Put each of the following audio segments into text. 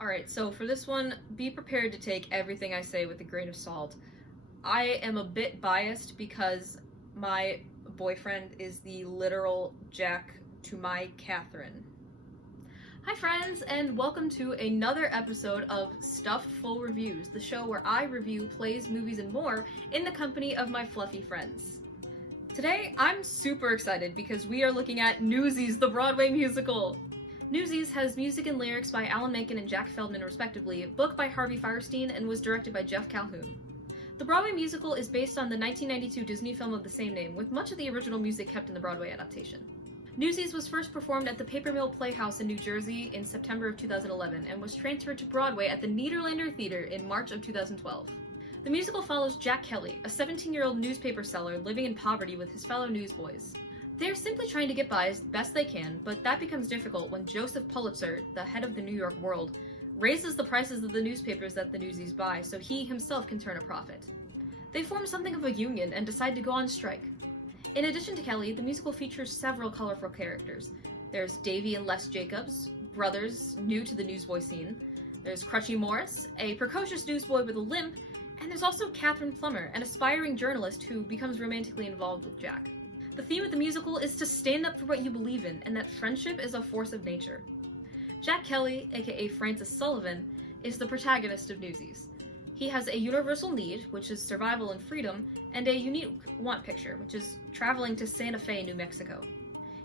Alright, so for this one, be prepared to take everything I say with a grain of salt. I am a bit biased because my boyfriend is the literal Jack to my Catherine. Hi friends, and welcome to another episode of Stuffed Full Reviews, the show where I review plays, movies, and more in the company of my fluffy friends. Today, I'm super excited because we are looking at Newsies, the Broadway musical! Newsies has music and lyrics by Alan Menken and Jack Feldman respectively, book by Harvey Fierstein, and was directed by Jeff Calhoun. The Broadway musical is based on the 1992 Disney film of the same name, with much of the original music kept in the Broadway adaptation. Newsies was first performed at the Paper Mill Playhouse in New Jersey in September of 2011, and was transferred to Broadway at the Nederlander Theater in March of 2012. The musical follows Jack Kelly, a 17-year-old newspaper seller living in poverty with his fellow newsboys. They are simply trying to get by as best they can, but that becomes difficult when Joseph Pulitzer, the head of the New York World, raises the prices of the newspapers that the Newsies buy so he himself can turn a profit. They form something of a union and decide to go on strike. In addition to Kelly, the musical features several colorful characters. There's Davy and Les Jacobs, brothers new to the newsboy scene. There's Crutchy Morris, a precocious newsboy with a limp, and there's also Catherine Plummer, an aspiring journalist who becomes romantically involved with Jack. The theme of the musical is to stand up for what you believe in, and that friendship is a force of nature. Jack Kelly, aka Francis Sullivan, is the protagonist of Newsies. He has a universal need, which is survival and freedom, and a unique want picture, which is traveling to Santa Fe, New Mexico.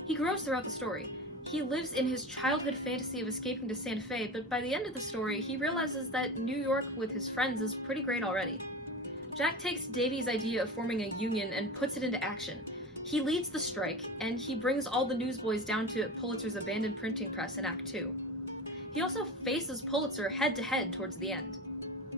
He grows throughout the story. He lives in his childhood fantasy of escaping to Santa Fe, but by the end of the story, he realizes that New York with his friends is pretty great already. Jack takes Davy's idea of forming a union and puts it into action. He leads the strike, and he brings all the newsboys down to Pulitzer's abandoned printing press in Act 2. He also faces Pulitzer head-to-head towards the end.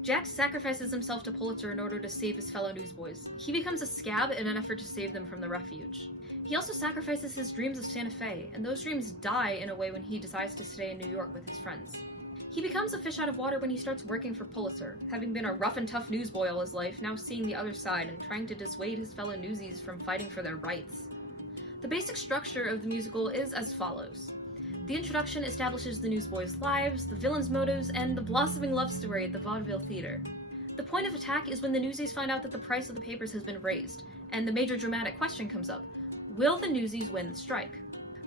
Jack sacrifices himself to Pulitzer in order to save his fellow newsboys. He becomes a scab in an effort to save them from the refuge. He also sacrifices his dreams of Santa Fe, and those dreams die in a way when he decides to stay in New York with his friends. He becomes a fish out of water when he starts working for Pulitzer, having been a rough and tough newsboy all his life, now seeing the other side and trying to dissuade his fellow newsies from fighting for their rights. The basic structure of the musical is as follows. The introduction establishes the newsboys' lives, the villains' motives, and the blossoming love story at the Vaudeville Theater. The point of attack is when the newsies find out that the price of the papers has been raised, and the major dramatic question comes up. Will the newsies win the strike?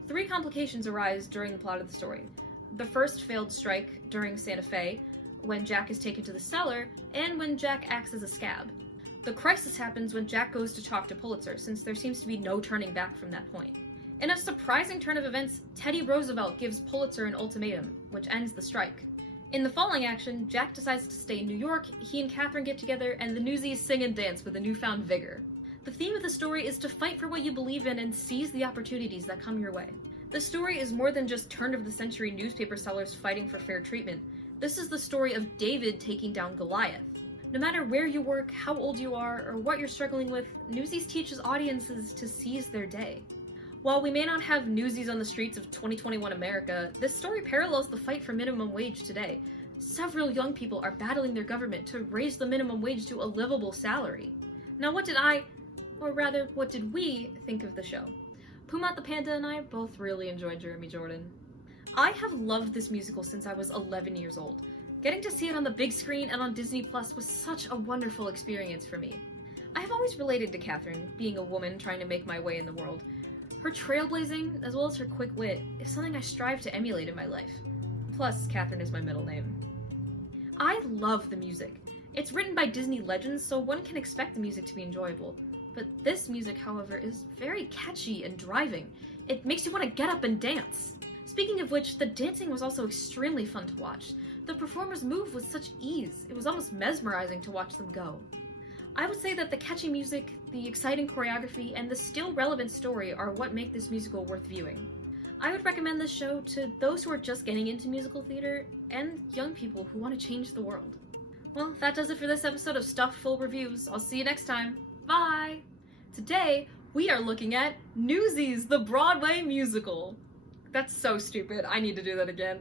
3 complications arise during the plot of the story. The first failed strike during Santa Fe, when Jack is taken to the cellar, and when Jack acts as a scab. The crisis happens when Jack goes to talk to Pulitzer, since there seems to be no turning back from that point. In a surprising turn of events, Teddy Roosevelt gives Pulitzer an ultimatum, which ends the strike. In the following action, Jack decides to stay in New York, he and Catherine get together, and the newsies sing and dance with a newfound vigor. The theme of the story is to fight for what you believe in and seize the opportunities that come your way. The story is more than just turn-of-the-century newspaper sellers fighting for fair treatment. This is the story of David taking down Goliath. No matter where you work, how old you are, or what you're struggling with, Newsies teaches audiences to seize their day. While we may not have Newsies on the streets of 2021 America, this story parallels the fight for minimum wage today. Several young people are battling their government to raise the minimum wage to a livable salary. Now what did we think of the show? Pumat the Panda and I both really enjoyed Jeremy Jordan. I have loved this musical since I was 11 years old. Getting to see it on the big screen and on Disney Plus was such a wonderful experience for me. I have always related to Catherine, being a woman trying to make my way in the world. Her trailblazing, as well as her quick wit, is something I strive to emulate in my life. Plus, Catherine is my middle name. I love the music. It's written by Disney legends, so one can expect the music to be enjoyable. But this music, however, is very catchy and driving. It makes you want to get up and dance. Speaking of which, the dancing was also extremely fun to watch. The performers move with such ease. It was almost mesmerizing to watch them go. I would say that the catchy music, the exciting choreography, and the still relevant story are what make this musical worth viewing. I would recommend this show to those who are just getting into musical theater and young people who want to change the world. Well, that does it for this episode of Stuffed Full Reviews. I'll see you next time. Bye! Today, we are looking at Newsies, the Broadway musical. That's so stupid. I need to do that again.